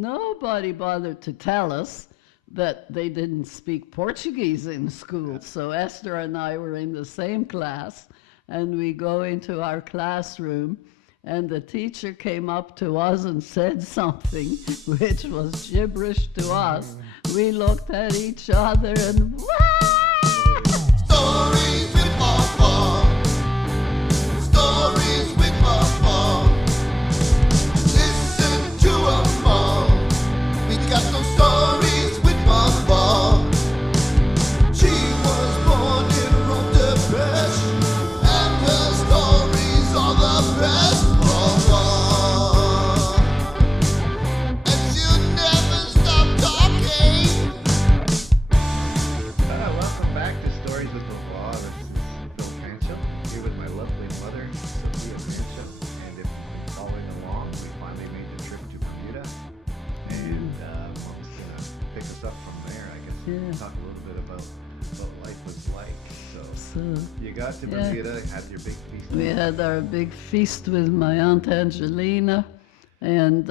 nobody bothered to tell us that they didn't speak Portuguese in school. So Esther and I were in the same class, and we go into our classroom, and the teacher came up to us and said something which was gibberish to us. We looked at each other and Stories with Papa. Stories with Papa. Listen to 'em all. We got those stories with Papa. She was born in Rotterdam, and her stories are the best. Papa. And she'll never stop talking. Welcome back to Stories with Vavo. This is Phil Mancho, here with my lovely mother, Sophia Mancho. And if you're following along, we finally made the trip to Bermuda. And Mom's going to pick us up from there, I guess. Yeah. Talk a little bit about what life was like. So you got to yeah. Bermuda, had your big feast. we had our big feast with my Aunt Angelina, and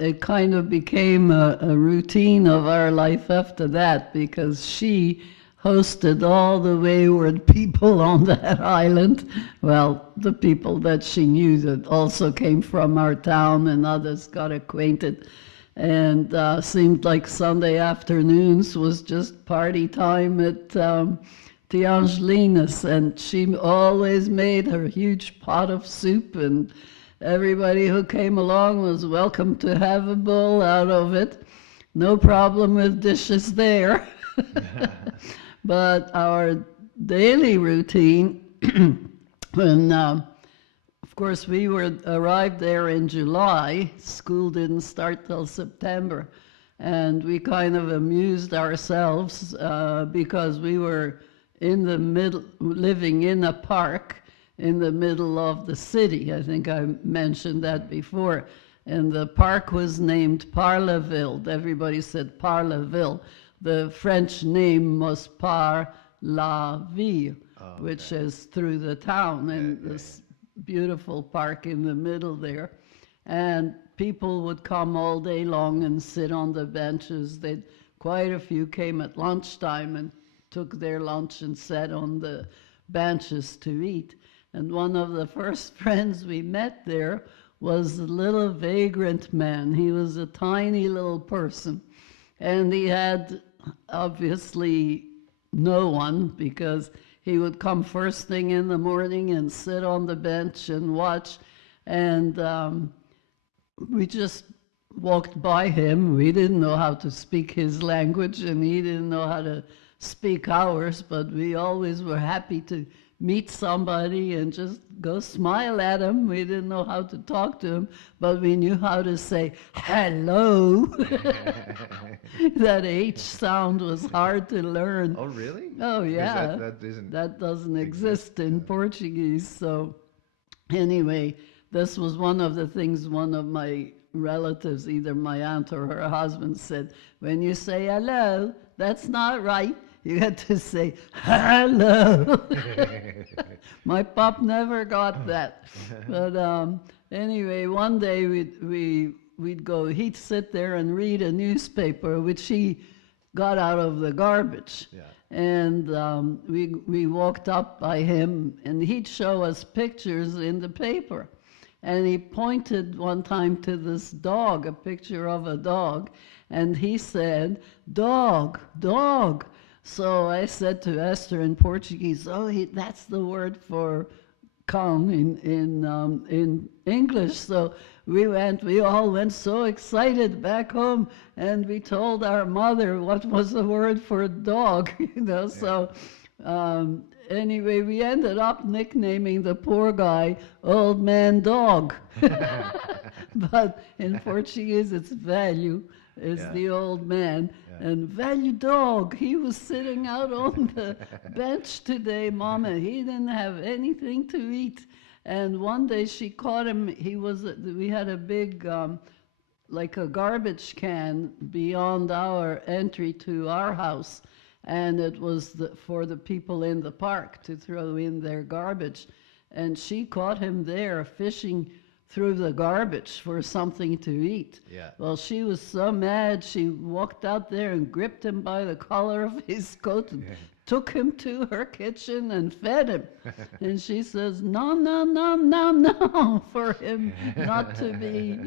it kind of became a routine of our life after that, because she hosted all the wayward people on that island. Well, the people that she knew that also came from our town, and others got acquainted. And seemed like Sunday afternoons was just party time at the Angelina's, and she always made her huge pot of soup, and everybody who came along was welcome to have a bowl out of it. No problem with dishes there. But our daily routine, when, of course, we arrived there in July. School didn't start till September, and we kind of amused ourselves because we were in the middle, living in a park in the middle of the city. I think I mentioned that before. And the park was named Parleville. Everybody said Parleville. The French name was Par la Ville, which is through the town, and this beautiful park in the middle there. And people would come all day long and sit on the benches. Quite a few came at lunchtime and took their lunch and sat on the benches to eat. And one of the first friends we met there was a little vagrant man. He was a tiny little person, and he had obviously no one, because he would come first thing in the morning and sit on the bench and watch. And we just walked by him. We didn't know how to speak his language, and he didn't know how to speak ours, but we always were happy to meet somebody and just go smile at him. We didn't know how to talk to him, but we knew how to say hello. That H sound was hard to learn. Oh, really? Oh, yeah. That doesn't exist in Portuguese. So anyway, this was one of the things one of my relatives, either my aunt or her husband, said, when you say hello, that's not right. You had to say, hello. My pop never got that. But anyway, one day we'd go, he'd sit there and read a newspaper, which he got out of the garbage. Yeah. And we walked up by him, and he'd show us pictures in the paper. And he pointed one time to this dog, a picture of a dog, and he said, dog, dog. So I said to Esther in Portuguese, that's the word for cão in English. So we all went so excited back home, and we told our mother what was the word for dog, Yeah. So anyway, we ended up nicknaming the poor guy Old Man Dog. But in Portuguese, it's velho. It's the old man. And velho dog, he was sitting out on the bench today, Mama. He didn't have anything to eat. And one day she caught him. We had a big, like a garbage can beyond our entry to our house. And it was for the people in the park to throw in their garbage. And she caught him there fishing through the garbage for something to eat. Yeah. Well, she was so mad, she walked out there and gripped him by the collar of his coat and took him to her kitchen and fed him. And she says, no, no, no, no, no, for him not to be,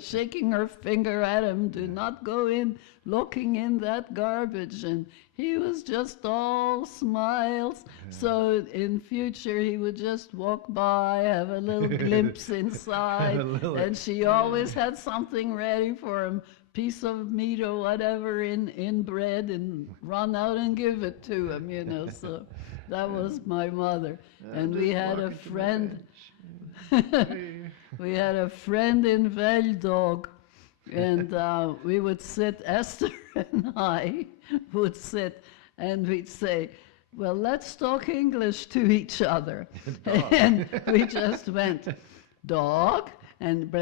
shaking her finger at him. Do not go in looking in that garbage. And he was just all smiles. So in future, he would just walk by, have a little glimpse inside. And she always had something ready for him. Piece of meat or whatever in bread, and run out and give it to him, so that was my mother. And we had a friend, we had a friend in Veldog, and we would sit, Esther and I would sit, and we'd say, well, let's talk English to each other. And we just went, dog, and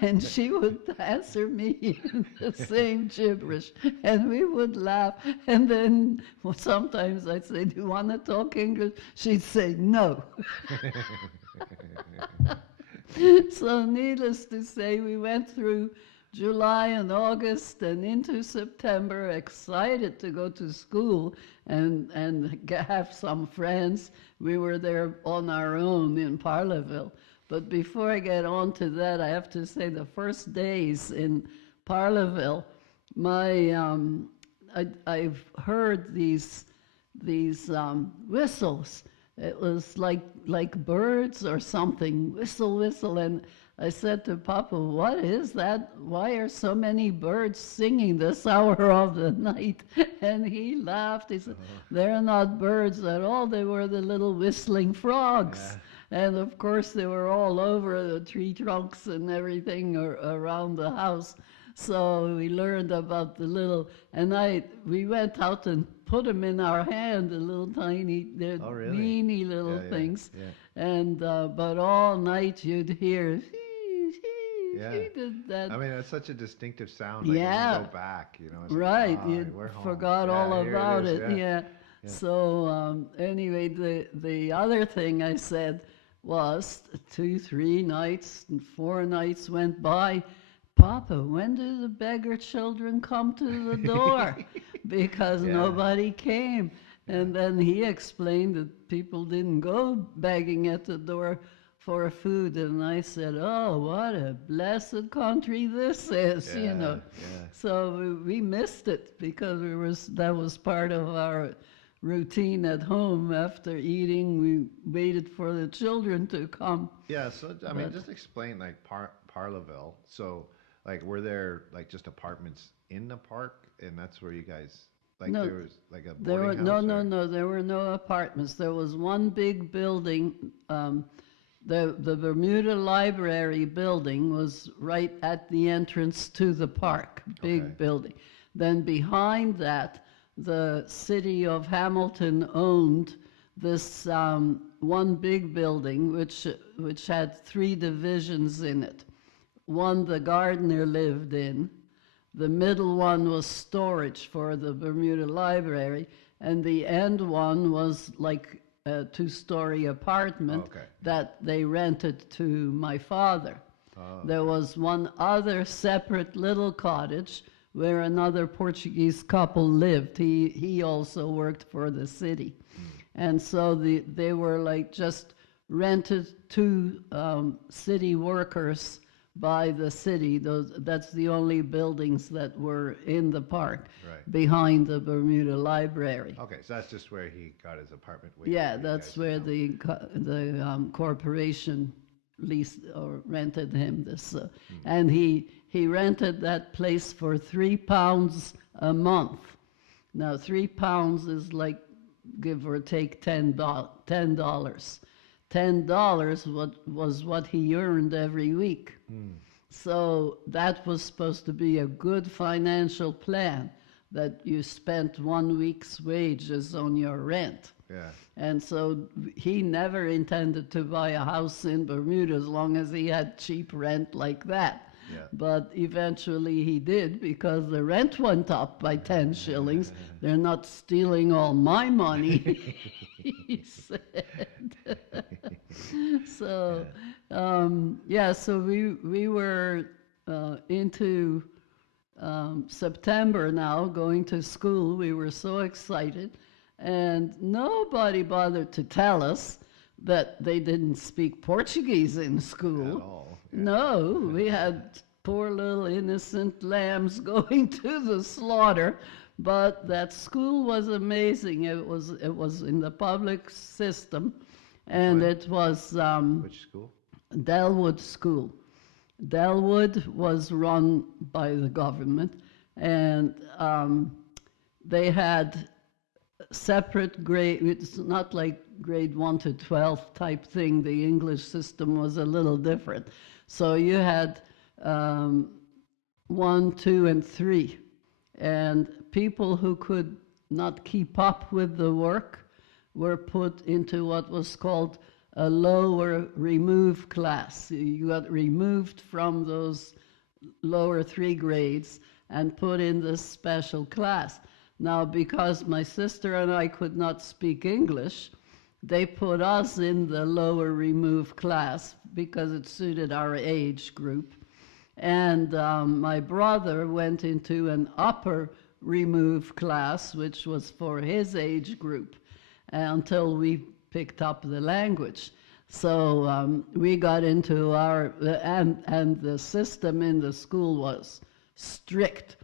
and she would answer me in the same gibberish, and we would laugh. And then sometimes I'd say, do you want to talk English? She'd say, no. So needless to say, we went through July and August and into September, excited to go to school and have some friends. We were there on our own in Parleville. But before I get on to that, I have to say the first days in Parleville, I've heard these whistles. It was like birds or something, whistle, whistle. And I said to Papa, what is that? Why are so many birds singing this hour of the night? And he laughed. He said, they're not birds at all. They were the little whistling frogs. Yeah. And of course, they were all over the tree trunks and everything around the house. So we learned about the little, and we went out and put them in our hand, the little tiny, they're weeny little things. Yeah. And but all night you'd hear. That. I mean, it's such a distinctive sound. Like when you go back, it's right. Like, you forgot all about it. Yeah. So anyway, the other thing I said was 2, 3 nights and 4 nights went by. Papa, when do the beggar children come to the door? Because nobody came. And then he explained that people didn't go begging at the door for food. And I said, oh, what a blessed country this is, Yeah. So we missed it because that was part of our routine at home. After eating, we waited for the children to come. Yeah, so I mean, just explain like Parleville. So like, were there like just apartments in the park, and that's where you guys there was like a boarding house? No, there were no apartments. There was one big building. The Bermuda Library building was right at the entrance to the park, big building. Then behind that, the city of Hamilton owned this one big building, which had 3 divisions in it. One the gardener lived in, the middle one was storage for the Bermuda Library, and the end one was like a 2-story apartment that they rented to my father. There was one other separate little cottage where another Portuguese couple lived. He also worked for the city. And so they were like just rented to city workers by the city. That's the only buildings that were in the park behind the Bermuda Library. Okay, so that's just where he got his apartment. Yeah, that's where the corporation leased or rented him this. And he rented that place for £3 a month. Now, £3 is like, give or take $10. $10 was what he earned every week. So that was supposed to be a good financial plan, that you spent 1 week's wages on your rent. Yeah. And so he never intended to buy a house in Bermuda as long as he had cheap rent like that. Yeah. But eventually he did, because the rent went up by 10 shillings. They're not stealing all my money, he said. So, yeah, so we were into September now, going to school. We were so excited, and nobody bothered to tell us that they didn't speak Portuguese in school. At all. Yeah. No, we had poor little innocent lambs going to the slaughter, but that school was amazing. It was in the public system, and one? it was Which school? Delwood School. Delwood was run by the government, and they had separate grade. It's not like grade 1 to 12 type thing. The English system was a little different. So you had 1, 2, and 3, and people who could not keep up with the work were put into what was called a lower remove class. You got removed from those lower 3 grades and put in this special class. Now, because my sister and I could not speak English, they put us in the lower remove class because it suited our age group. And my brother went into an upper remove class, which was for his age group, until we picked up the language. So we got into and the system in the school was strict,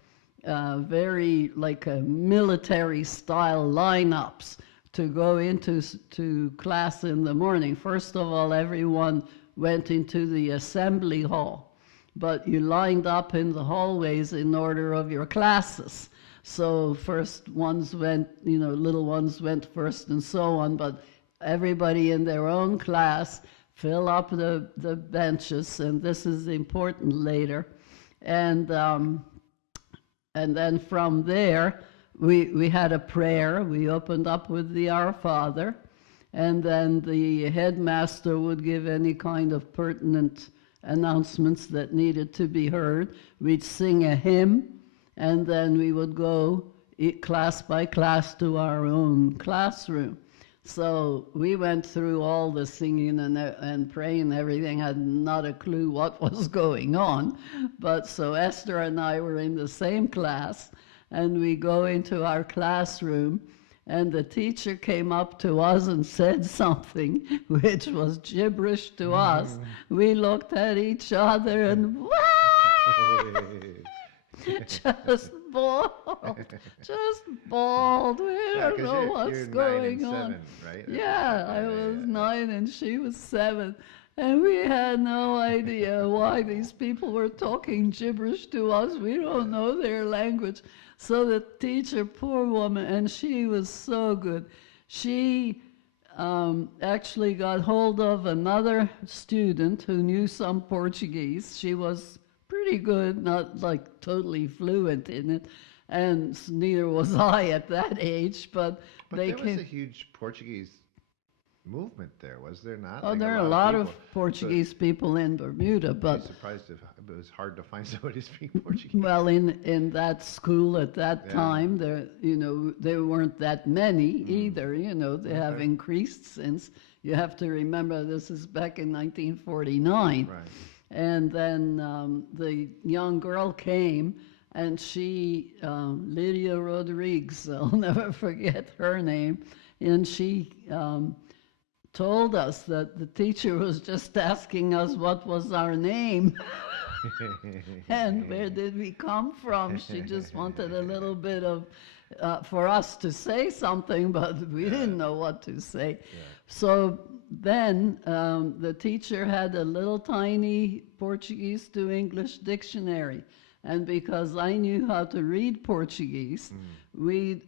very like a military style lineups to go into class in the morning. First of all, everyone went into the assembly hall, but you lined up in the hallways in order of your classes. So first ones went, little ones went first and so on, but everybody in their own class fill up the benches, and this is important later. And then from there, we had a prayer. We opened up with the Our Father, and then the headmaster would give any kind of pertinent announcements that needed to be heard. We'd sing a hymn, and then we would go class by class to our own classroom. So we went through all the singing and praying and everything, had not a clue what was going on. But so Esther and I were in the same class, and we go into our classroom, and the teacher came up to us and said something which was gibberish to us. We looked at each other and just bawled. We don't know what's going on. 9 and 7, right? Yeah, I was 9 and she was 7. And we had no idea why these people were talking gibberish to us. We don't know their language. So the teacher, poor woman, and she was so good. She actually got hold of another student who knew some Portuguese. She was pretty good, not like totally fluent in it, and neither was I at that age, but they there was a huge Portuguese movement there, was there not? Oh, Like there are a lot of people. Portuguese people in Bermuda, I'd but be surprised if it was hard to find somebody to speak Portuguese. well, in that school at that Yeah. time, there weren't that many either. They have Okay. increased since. You have to remember this is back in 1949. Right. And then the young girl came, and she, Lydia Rodriguez, I'll never forget her name, and she told us that the teacher was just asking us what was our name and where did we come from. She just wanted a little bit of, for us to say something, but we didn't know what to say. Yeah. So then the teacher had a little tiny Portuguese to English dictionary. And because I knew how to read Portuguese,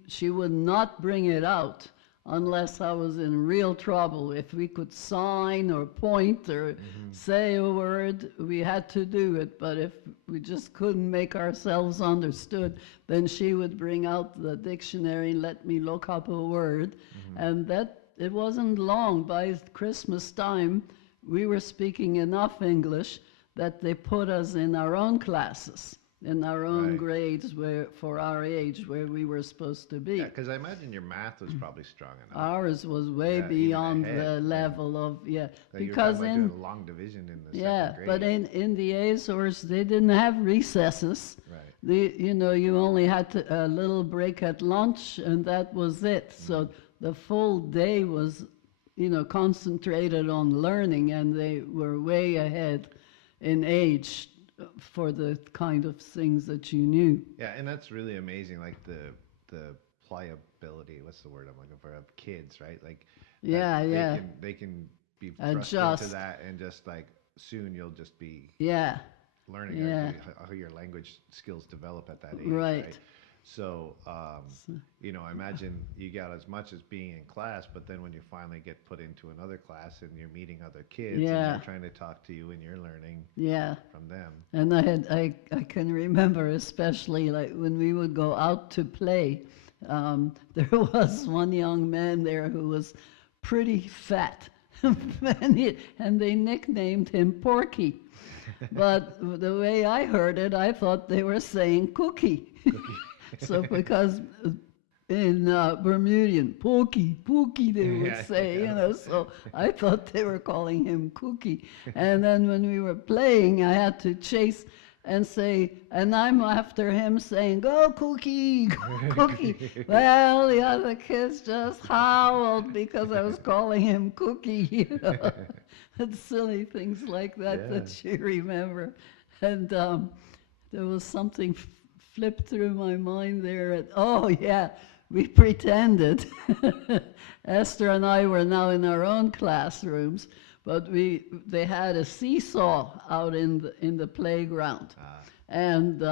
she would not bring it out unless I was in real trouble. If we could sign or point or say a word, we had to do it. But if we just couldn't make ourselves understood, then she would bring out the dictionary and let me look up a word. And that it wasn't long. By Christmas time, we were speaking enough English that they put us in our own classes. in our own Right. grades where for our age where we were supposed to be. Yeah, because I imagine your math was probably strong enough. Ours was way Yeah, even beyond ahead, the yeah. level of Like you were because talking about in doing long division in the yeah, second grade. but in the Azores they didn't have recesses. Right. You only had a little break at lunch, and that was it. So the full day was, concentrated on learning, and they were way ahead in age for the kind of things that you knew. Yeah, and that's really amazing. Like the pliability. What's the word I'm looking for? Of kids, right? Like that Yeah. they can be thrust Adjust. into that, and just like soon you'll just be Yeah, learning Yeah. how your language skills develop at that age, Right. So, I imagine you got as much as being in class, but then when you finally get put into another class and you're meeting other kids and Yeah. they're trying to talk to you and you're learning yeah. from them. And I can remember especially like when we would go out to play, there was one young man there who was pretty fat, and they nicknamed him Porky. But the way I heard it, I thought they were saying cookie. So because in Bermudian, Porky, they would Yeah, say, yeah. so I thought they were calling him Cookie. And then when we were playing, I had to chase and say, and I'm after him saying, go Cookie, go Cookie. Well, the other kids just howled because I was calling him Cookie, And silly things like that that you remember. And there was something flipped through my mind there. We pretended. Esther and I were now in our own classrooms, but they had a seesaw out in the playground. And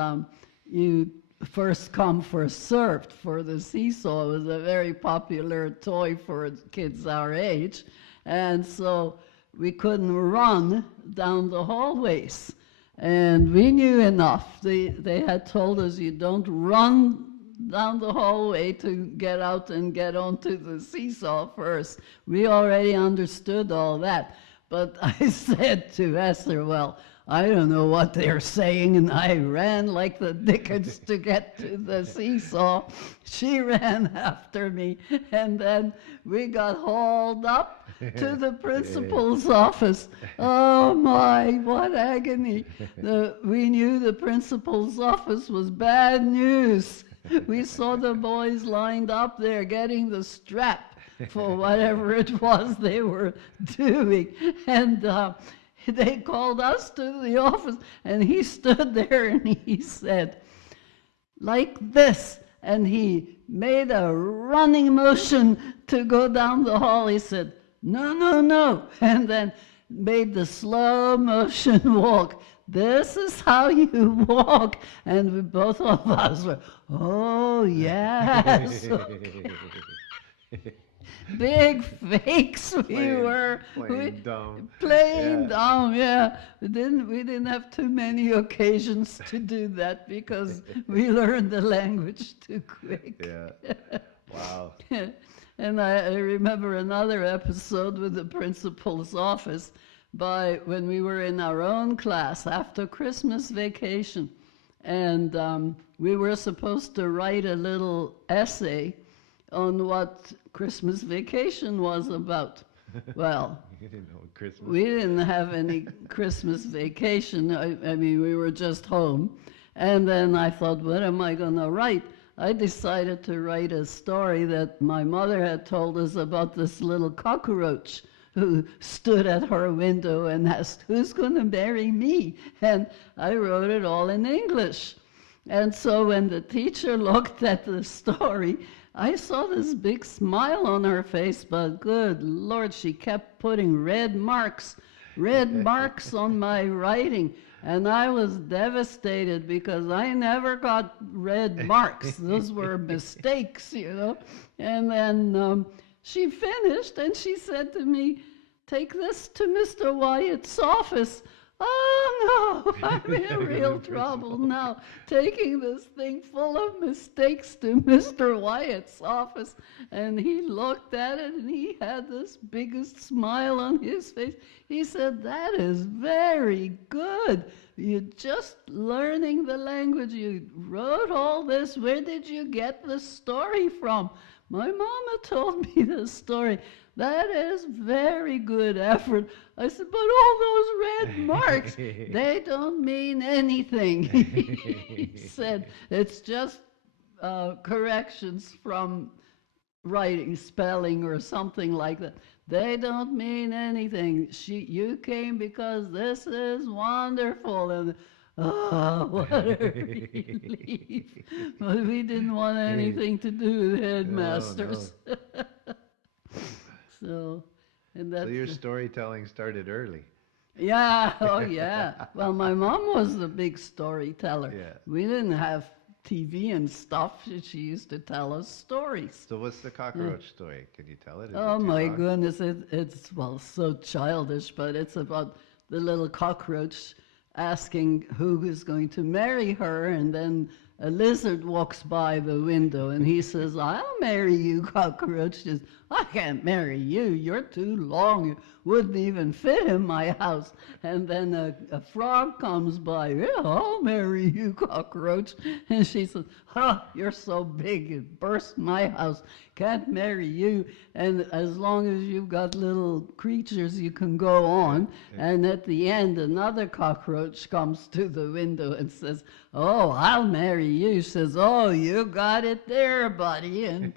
you first come, first served for the seesaw. It was a very popular toy for kids our age. And so we couldn't run down the hallways. And we knew enough. They had told us you don't run down the hallway to get out and get onto the seesaw first. We already understood all that. But I said to Esther, well, I don't know what they're saying, and I ran like the dickens to get to the seesaw. She ran after me, and then we got hauled up to the principal's office. Oh my, what agony. We knew the principal's office was bad news. We saw the boys lined up there getting the strap for whatever it was they were doing. And they called us to the office, and he stood there and he said, like this, and he made a running motion to go down the hall. He said, no, and then made the slow motion walk. This is how you walk. And we, both of us were, oh, yes. Okay. Big fakes we were. Playing dumb. Playing dumb, yeah. We didn't have too many occasions to do that because we learned the language too quick. Yeah. Wow. And I remember another episode with the principal's office when we were in our own class after Christmas vacation. And we were supposed to write a little essay on what Christmas vacation was about. Well, You didn't know what Christmas. we didn't have any Christmas vacation. I mean, we were just home. And then I thought, what am I going to write? I decided to write a story that my mother had told us about this little cockroach who stood at her window and asked, who's going to marry me? And I wrote it all in English. And so when the teacher looked at the story, I saw this big smile on her face, but good Lord, she kept putting red marks on my writing. And I was devastated because I never got red marks. Those were mistakes, And then she finished and she said to me, take this to Mr. Wyatt's office. oh no, I'm in real trouble now, taking this thing full of mistakes to Mr. Wyatt's office. And he looked at it and he had this biggest smile on his face. He said, that is very good. You're just learning the language. You wrote all this. Where did you get the story from? My mama told me the story. That is very good effort. I said, but all those red marks, they don't mean anything. He said, it's just corrections from writing, spelling, or something like that. They don't mean anything. You came because this is wonderful. And oh, what a relief. But we didn't want anything to do with headmasters. Oh, So, and no. that's So your storytelling started early. yeah, oh yeah. Well, my mom was the big storyteller. Yeah. We didn't have TV and stuff. She used to tell us stories. So what's the cockroach story? Can you tell it? Is Oh it too my long? goodness, it's, well, so childish, but it's about the little cockroach asking who is going to marry her, and then a lizard walks by the window and he says, I'll marry you, cockroach. She says, I can't marry you. You're too long. You wouldn't even fit in my house. And then a frog comes by. Yeah, I'll marry you, cockroach. And she says, you're so big. It burst my house. Can't marry you. And as long as you've got little creatures, you can go on. And at the end, another cockroach comes to the window and says, oh, I'll marry you. She says, oh, you got it there, buddy. And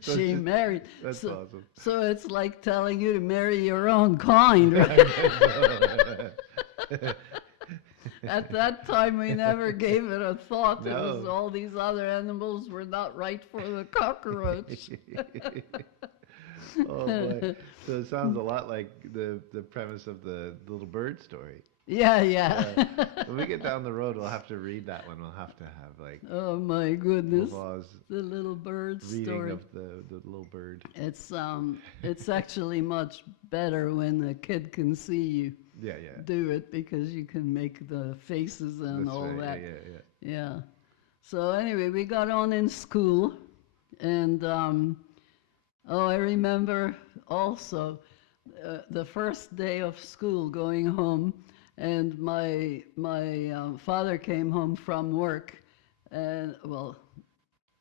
she married. That's so, awesome. So it's like telling you to marry your own kind, right? At that time, we never gave it a thought. It was No. all these other animals were not right for the cockroach. Oh boy. So it sounds a lot like the premise of the little bird story. Yeah. When we get down the road, we'll have to read that one. We'll have to have like Oh my goodness, Vavo's the little bird reading story. of the little bird. It's actually much better when a kid can see you Yeah. do it, because you can make the faces and That's all right. that. Yeah. Yeah. So anyway, we got on in school, and I remember also the first day of school going home, and my father came home from work, and well,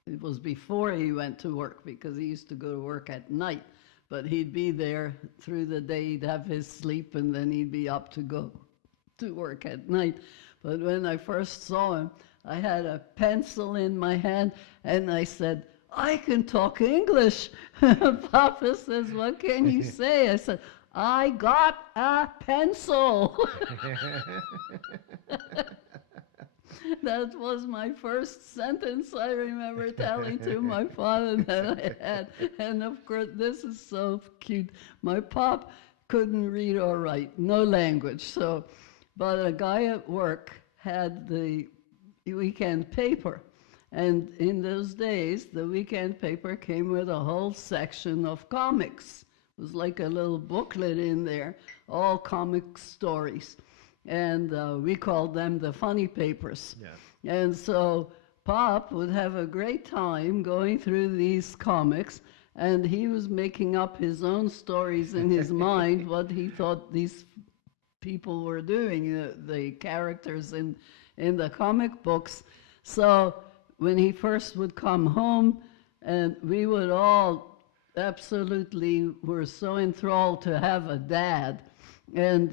it was before he went to work, because he used to go to work at night, but he'd be there through the day. He'd have his sleep, and then he'd be up to go to work at night. But when I first saw him, I had a pencil in my hand, and I said, I can talk English. Papa says, what can you say? I said, I got a pencil. That was my first sentence I remember telling to my father that I had. And of course, this is so cute. My pop couldn't read or write, no language. So, but a guy at work had the weekend paper. And in those days, the weekend paper came with a whole section of comics. It was like a little booklet in there, all comic stories. And we called them the funny papers. Yeah. And so Pop would have a great time going through these comics, and he was making up his own stories in his mind, what he thought these people were doing, the characters in the comic books. So when he first would come home, and we would all absolutely were so enthralled to have a dad. And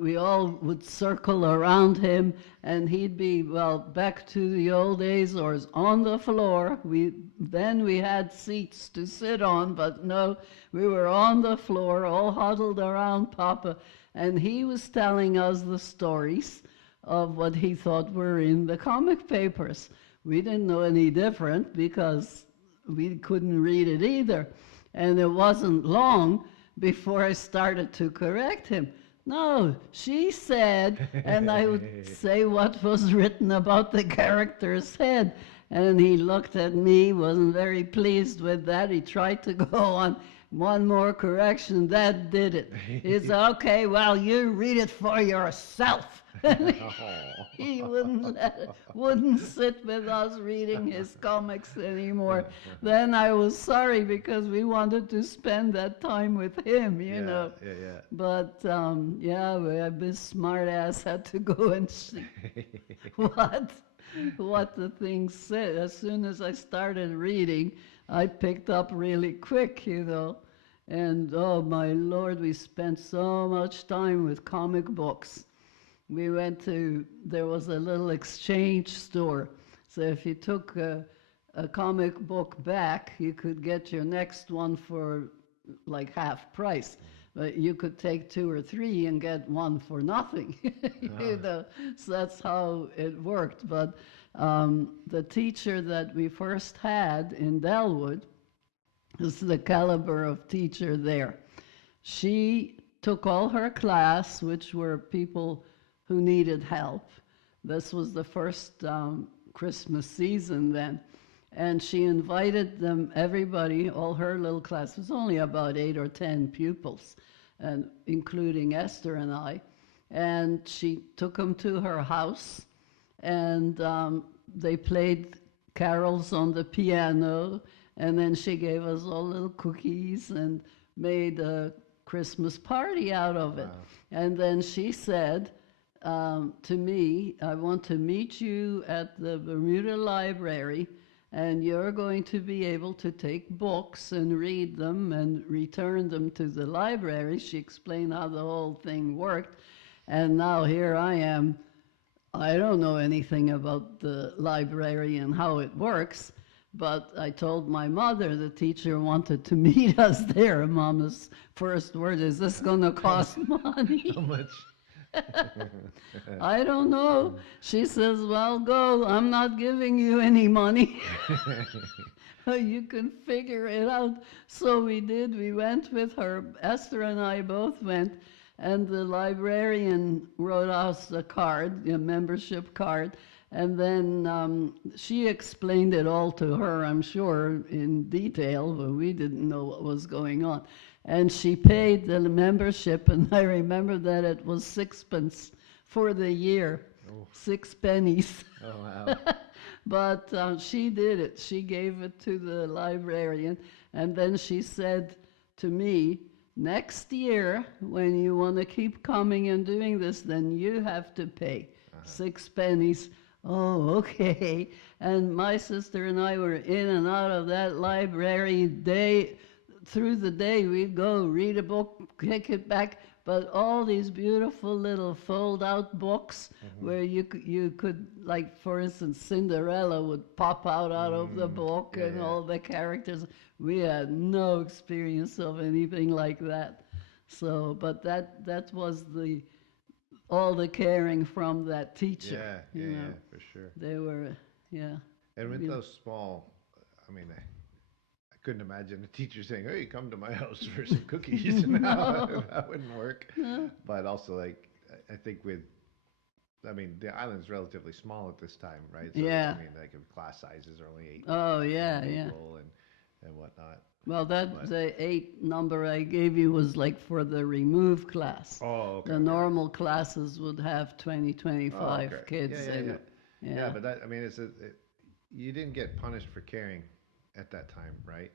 we all would circle around him, and he'd be, well, back to the old days, or on the floor. Then we had seats to sit on, but no, we were on the floor, all huddled around Papa, and he was telling us the stories of what he thought were in the comic papers. We didn't know any different, because we couldn't read it either. And it wasn't long before I started to correct him. No, she said, and I would say what was written about the character's head. And he looked at me, wasn't very pleased with that. He tried to go on, one more correction, that did it. He said, okay, well, you read it for yourself. He wouldn't sit with us reading his comics anymore. Then I was sorry because we wanted to spend that time with him, you know. Yeah. But this smart ass had to go and see what the thing said. As soon as I started reading, I picked up really quick, you know. And oh my Lord, we spent so much time with comic books. There was a little exchange store. So if you took a comic book back, you could get your next one for like half price. But you could take 2 or 3 and get one for nothing. You know, so that's how it worked. But the teacher that we first had in Delwood, this is the caliber of teacher there. She took all her class, which were people who needed help. This was the first Christmas season then. And she invited them, everybody, all her little class. It was only about 8 or 10 pupils, and including Esther and I. And she took them to her house, and they played carols on the piano, and then she gave us all little cookies and made a Christmas party out of it. And then she said to me, I want to meet you at the Bermuda Library, and you're going to be able to take books and read them and return them to the library. She explained how the whole thing worked. And now here I am. I don't know anything about the library and how it works, but I told my mother the teacher wanted to meet us there. Mama's first word is, this going to cost money? How much? I don't know. She says, well, go. I'm not giving you any money. You can figure it out. So we did. We went with her. Esther and I both went. And the librarian wrote us a card, a membership card. And then she explained it all to her, I'm sure, in detail, but we didn't know what was going on. And she paid the membership, and I remember that it was 6 pence for the year, 6 pennies. Oh, wow. But she did it. She gave it to the librarian, and then she said to me, next year, when you want to keep coming and doing this, then you have to pay 6 pennies. Oh, okay. And my sister and I were in and out of that library through the day. We'd go read a book, kick it back, but all these beautiful little fold-out books where you could, like, for instance, Cinderella would pop out of the book and all the characters. We had no experience of anything like that. So, but that was all the caring from that teacher. Yeah, for sure. They were, And with those small, I mean, I couldn't imagine a teacher saying, hey, come to my house for some cookies. No. That wouldn't work. No. But also, like, I think the island's relatively small at this time, right? So, I mean, like, if class sizes are only 8 people and whatnot. Well, the 8 number I gave you was like for the remove class. Oh, okay. The normal classes would have 20, 25 kids in it. Yeah, but that, I mean, you didn't get punished for caring at that time, right?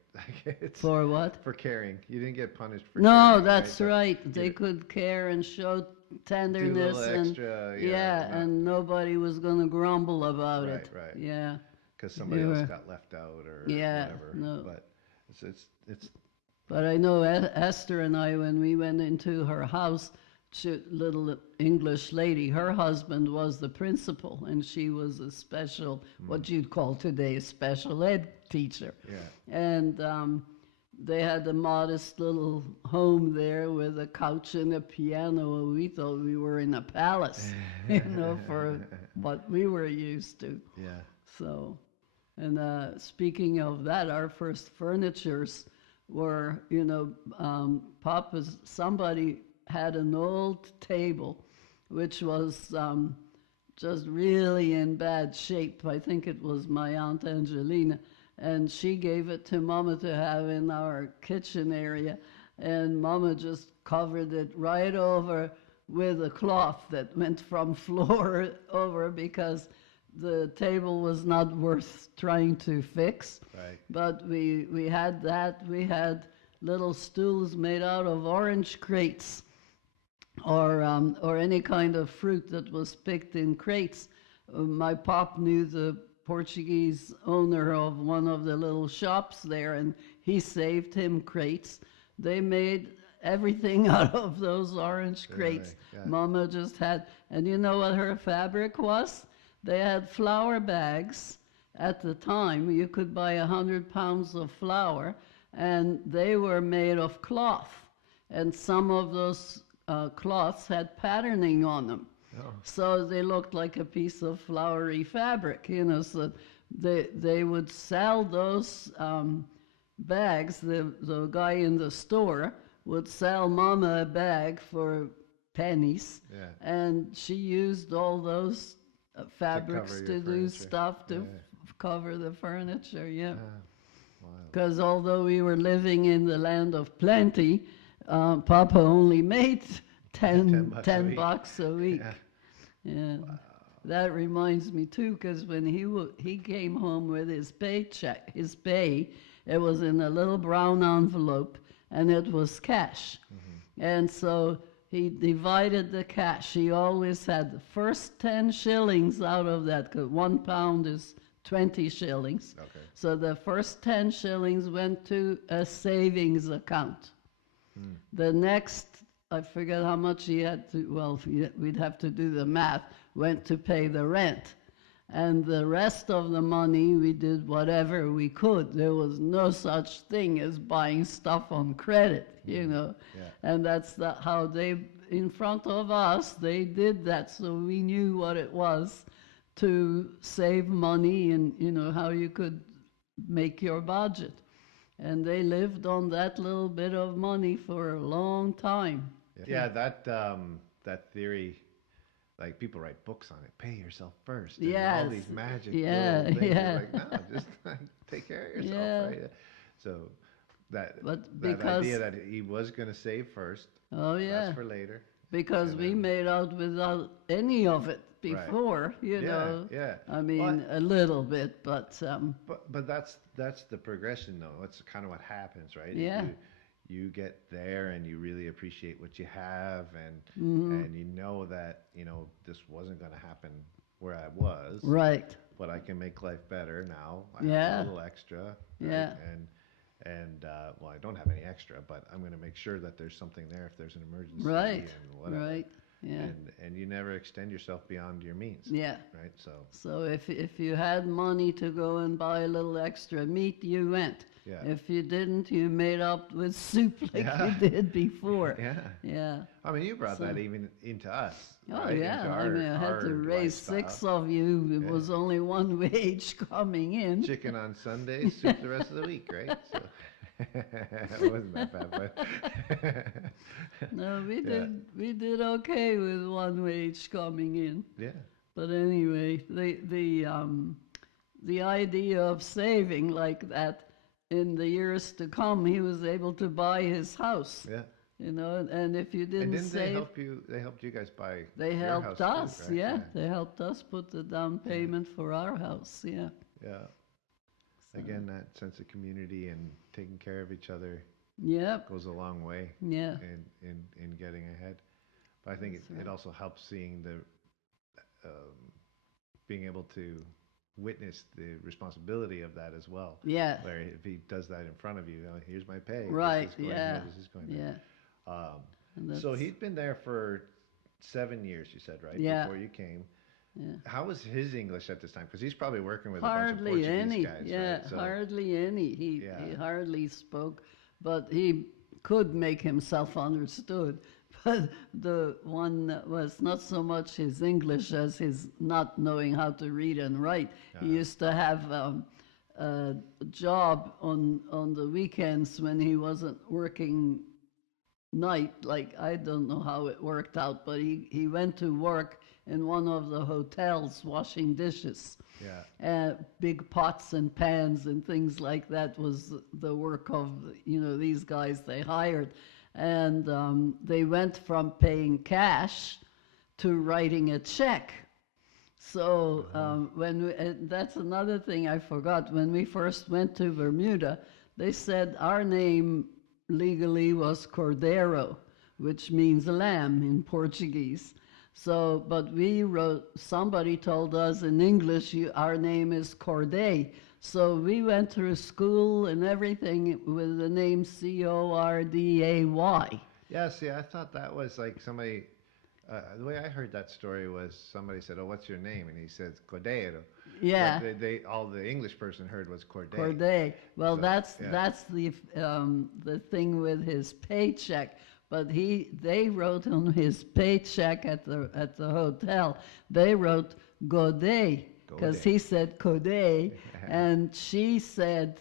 For what? For caring. You didn't get punished for caring. No, caring, that's right. They could care and show tenderness. Do a little extra, and nobody was going to grumble about it. Right. Yeah. Because somebody else got left out or whatever. No. But it's. But I know Esther and I, when we went into her house, little English lady, her husband was the principal, and she was a special, what you'd call today a special ed teacher. Yeah. And they had a modest little home there with a couch and a piano. We thought we were in a palace, for what we were used to. Yeah. So, and speaking of that, our first furnitures were, somebody had an old table which was just really in bad shape. I think it was my Aunt Angelina. and she gave it to Mama to have in our kitchen area, and Mama just covered it right over with a cloth that went from floor over because the table was not worth trying to fix. Right. But we had that. We had little stools made out of orange crates or any kind of fruit that was picked in crates. My pop knew the Portuguese owner of one of the little shops there, and he saved him crates. They made everything out of those orange crates. Yeah. Mama just had, and you know what her fabric was? They had flour bags. At the time, you could buy 100 pounds of flour, and they were made of cloth. And some of those cloths had patterning on them. Oh. So they looked like a piece of floury fabric, you know, so they would sell those bags. The guy in the store would sell Mama a bag for pennies, Yeah. and she used all those fabrics cover to your do furniture. stuff to Yeah. cover the furniture, yeah. Wild. Because although we were living in the land of plenty, Papa only made 10 bucks a week. bucks a week. Yeah. Yeah. That reminds me too, because when he came home with his paycheck, his pay, it was in a little brown envelope, and it was cash. And so he divided the cash. He always had the first 10 shillings out of that, because 1 pound is 20 shillings. Okay. So the first 10 shillings went to a savings account. The next, I forget how much he had to, well, we'd have to do the math, went to pay the rent. And the rest of the money, we did whatever we could. There was no such thing as buying stuff on credit, you know. Yeah. And that's how they, in front of us, they did that, so we knew what it was to save money and, you know, how you could make your budget. And they lived on that little bit of money for a long time. Yeah, that theory, like people write books on it. Pay yourself first. And all Yes. these magic Yeah, little things. yeah. You're like, no, just take care of yourself, Yeah. right? So that But that because- idea that he was going to save first, Oh, yeah. that's for later. Because And we then- made out without any of it before, you Yeah, know. yeah. I mean, Well, a little bit, but But that's the progression, though. That's kind of what happens, right? Yeah. You get there and you really appreciate what you have, and Mm-hmm. and you know that this wasn't going to happen where I was, right. but I can make life better now. I Yeah. have a little extra, right? Yeah. And well, I don't have any extra, but I'm going to make sure that there's something there if there's an emergency Right. and whatever. Right. Yeah. And you never extend yourself beyond your means. Yeah. Right. So So if you had money to go and buy a little extra meat, you went. Yeah. If you didn't, you made up with soup like Yeah. you did before. yeah. Yeah. I mean, you brought So- that even into us. Oh, right? yeah. Into I mean, I had our to raise lifestyle. 6 of you. It Yeah. was only one wage coming in. Chicken on Sundays, soup the rest of the week, right? So it wasn't that bad, but No, Yeah. we did okay with one wage coming in. yeah, But anyway, the idea of saving like that in the years to come, he was able to buy his house. yeah. You know, and if you And didn't didn't they save, help you? They helped you guys buy. they your helped house too, us. right? Yeah, they helped us put the down payment for our house. Yeah. Yeah. So, Again, that sense of community and taking care of each other Yep. goes a long way Yeah. in getting ahead. But I think That's it right. also helps seeing the being able to witness the responsibility of that as well. Yeah. Where if he does that in front of you, here's my pay. Right. This is going Yeah. here, this is going Yeah. there. And So that's- he'd been there for 7 years, you said, right? Yeah. Before you came. Yeah. How was his English at this time? Because he's probably working with a bunch of Hardly Portuguese any. guys, Yeah, right? So, hardly any. He Yeah. hardly spoke, but he could make himself understood. But the one that was not so much his English as his not knowing how to read and write. He used to have a job on the weekends when he wasn't working night. Like, I don't know how it worked out, but he went to work in one of the hotels washing dishes. Yeah. Big pots and pans and things like that was the work of, these guys they hired. And they went from paying cash to writing a check. So that's another thing I forgot. When we first went to Bermuda, they said our name legally was Cordeiro, which means lamb in Portuguese. So, but somebody told us in English, our name is Corday. So we went through school and everything with the name Corday. Yeah, see, I thought that was like somebody, the way I heard that story was somebody said, "Oh, what's your name?" And he says, Cordeiro. Yeah. But all the English person heard was Corday. Corday. Well, So, that's yeah. the thing with his paycheck. But they wrote on his paycheck at the hotel. They wrote Godet because Godet. he said Codet, and she said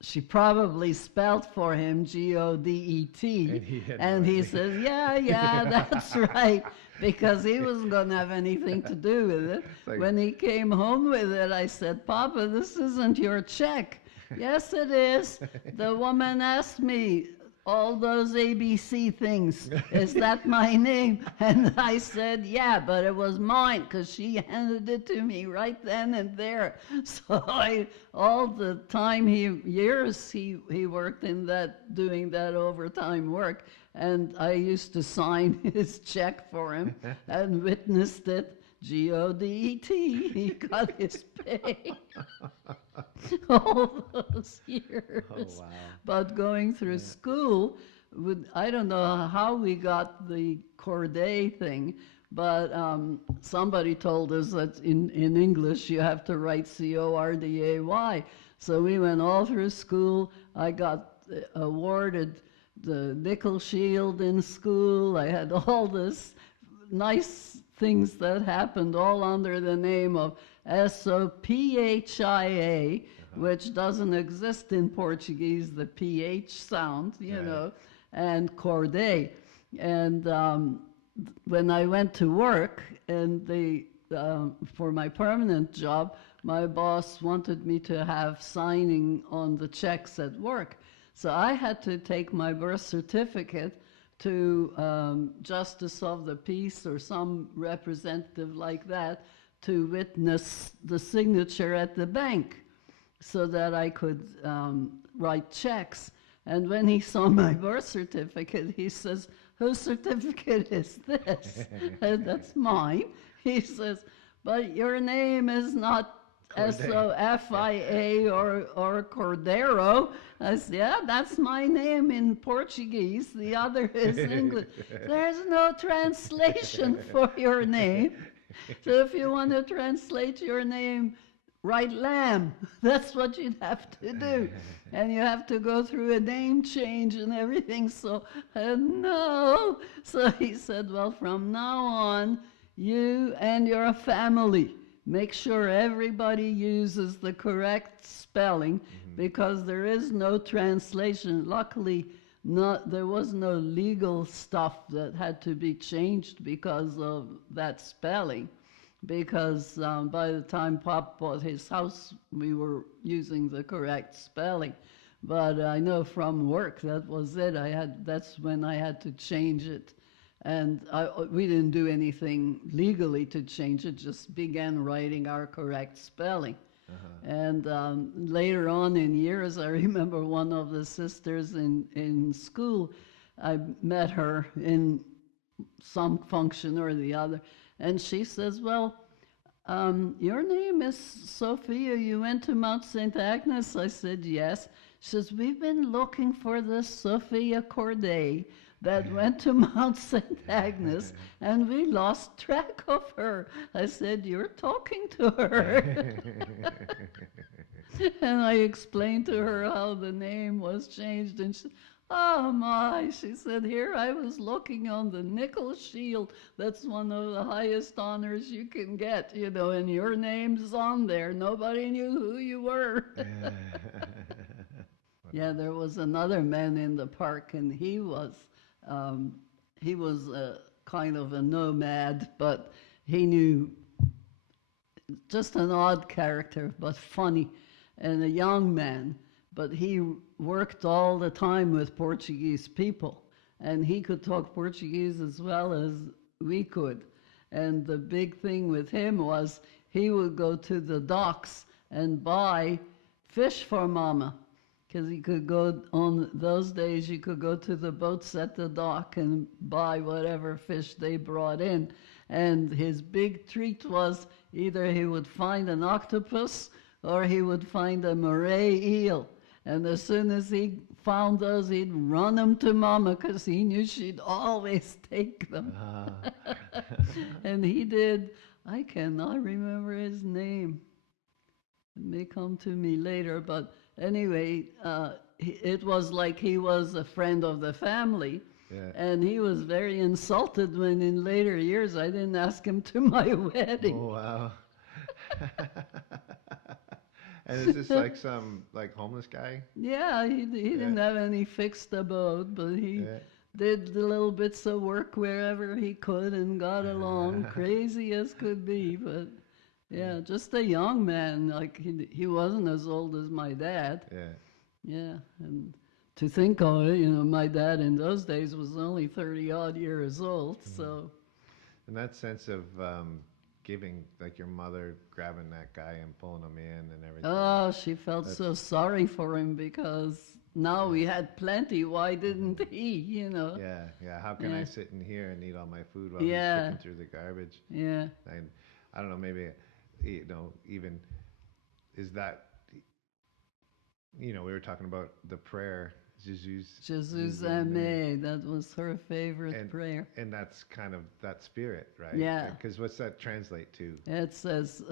she probably spelled for him Godet, And he had and no he idea. says, yeah, that's right, because he wasn't going to have anything to do with it. like- When he came home with it, I said, Papa, this isn't your check. Yes, it is. The woman asked me all those ABC things. Is that my name? And I said, yeah, but it was mine because she handed it to me right then and there. So all the time he worked in that, doing that overtime work. And I used to sign his check for him and witnessed it. Godet. He got his pay all those years. Oh, wow. But going through school, I don't know how we got the Corday thing, but somebody told us that in English you have to write Corday. So we went all through school. I got awarded the Nickel Shield in school. I had all this nice things that happened all under the name of SOPHIA, which doesn't exist in Portuguese, the PH sound, and Corday. And when I went to work, and for my permanent job, my boss wanted me to have signing on the checks at work. So I had to take my birth certificate to Justice of the Peace or some representative like that to witness the signature at the bank so that I could write checks. And when he saw my birth certificate, he says, whose certificate is this? And that's mine. He says, but your name is not SOFIA or Cordeiro. I said, yeah, that's my name in Portuguese. The other is English. There's no translation for your name. So if you want to translate your name, write lamb. That's what you'd have to do. And you have to go through a name change and everything. So, no. So he said, well, from now on, you and your family, make sure everybody uses the correct spelling because there is no translation. Luckily, there was no legal stuff that had to be changed because of that spelling. Because by the time Pop bought his house, we were using the correct spelling. But I know from work, that was it. That's when I had to change it. And we didn't do anything legally to change it, just began writing our correct spelling. And later on in years, I remember one of the sisters in school, I met her in some function or the other, and she says, well, your name is Sophia, you went to Mount St. Agnes? I said, yes. She says, we've been looking for this Sophia Corday that went to Mount St. Agnes, and we lost track of her. I said, you're talking to her. And I explained to her how the name was changed, and she said, oh my, she said, here I was looking on the Nickel Shield. That's one of the highest honors you can get, and your name's on there. Nobody knew who you were. Yeah, there was another man in the park, and he was kind of a nomad, but he knew just an odd character, but funny, and a young man. But he worked all the time with Portuguese people, and he could talk Portuguese as well as we could. And the big thing with him was he would go to the docks and buy fish for Mama, because he could go on those days. You could go to the boats at the dock and buy whatever fish they brought in. And his big treat was either he would find an octopus or he would find a moray eel. And as soon as he found those, he'd run them to Mama because he knew she'd always take them. And he did. I cannot remember his name. It may come to me later, but anyway, it was like he was a friend of the family. Yeah. And he was very insulted when in later years I didn't ask him to my wedding. Oh, wow. And is this like some homeless guy? Yeah, he didn't have any fixed abode, but he did the little bits of work wherever he could and got along, crazy as could be. But yeah, just a young man. Like he wasn't as old as my dad. Yeah. Yeah, and to think of it, my dad in those days was only 30-odd years old, so. And that sense of giving, like your mother grabbing that guy and pulling him in and everything. Oh, she felt so sorry for him because now we had plenty. Why didn't he, Yeah, yeah. How can I sit in here and eat all my food while he's picking through the garbage? Yeah. And I don't know, maybe, even is that, we were talking about the prayer, Jesus aimé, that was her favorite prayer. And that's kind of that spirit, right? Yeah. Because what's that translate to? It says,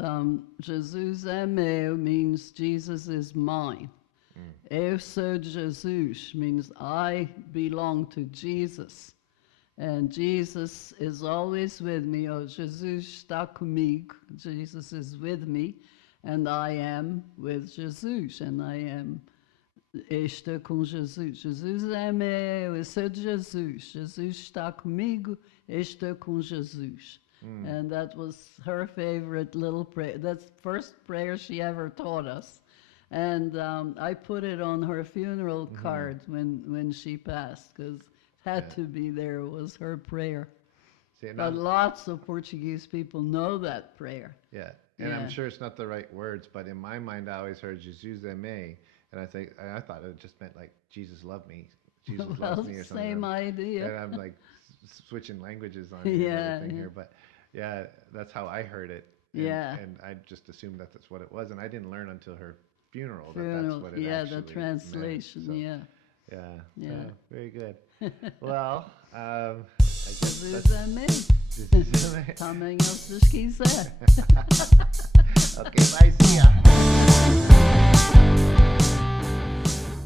Jesus aimé means Jesus is mine. Eu sou Jesus means I belong to Jesus. And Jesus is always with me. Oh, Jesus está comigo. Jesus is with me. And I am with Jesus. And I am... Estou com Jesus. Jesus é meu, eu sou de Jesus. Jesus está comigo, estou com Jesus. And that was her favorite little prayer. That's the first prayer she ever taught us. And I put it on her funeral card when she passed, because it had to be there. It was her prayer. But lots of Portuguese people know that prayer. Yeah, and I'm sure it's not the right words, but in my mind I always heard Jesus aimé. And I thought it just meant like Jesus loved me, Jesus loves me or something. Same idea. And I'm like switching languages on you and everything here, but yeah, that's how I heard it. And, and I just assumed that that's what it was, and I didn't learn until her funeral that that's what it actually the translation, meant. So, yeah. Very good. Well, I guess Jesus aimé. Jesus aimé. Também Deus quiser. Okay, bye, see ya.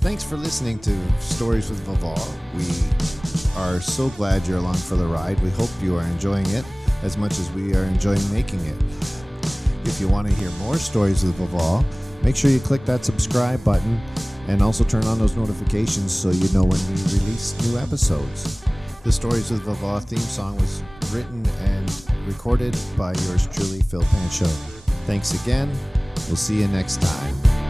Thanks for listening to Stories with Vavo. We are so glad you're along for the ride. We hope you are enjoying it as much as we are enjoying making it. If you want to hear more Stories with Vavo, make sure you click that subscribe button and also turn on those notifications so you know when we release new episodes. The Stories with Vavo theme song was written and recorded by yours truly, Phil Pancho. Thanks again. We'll see you next time.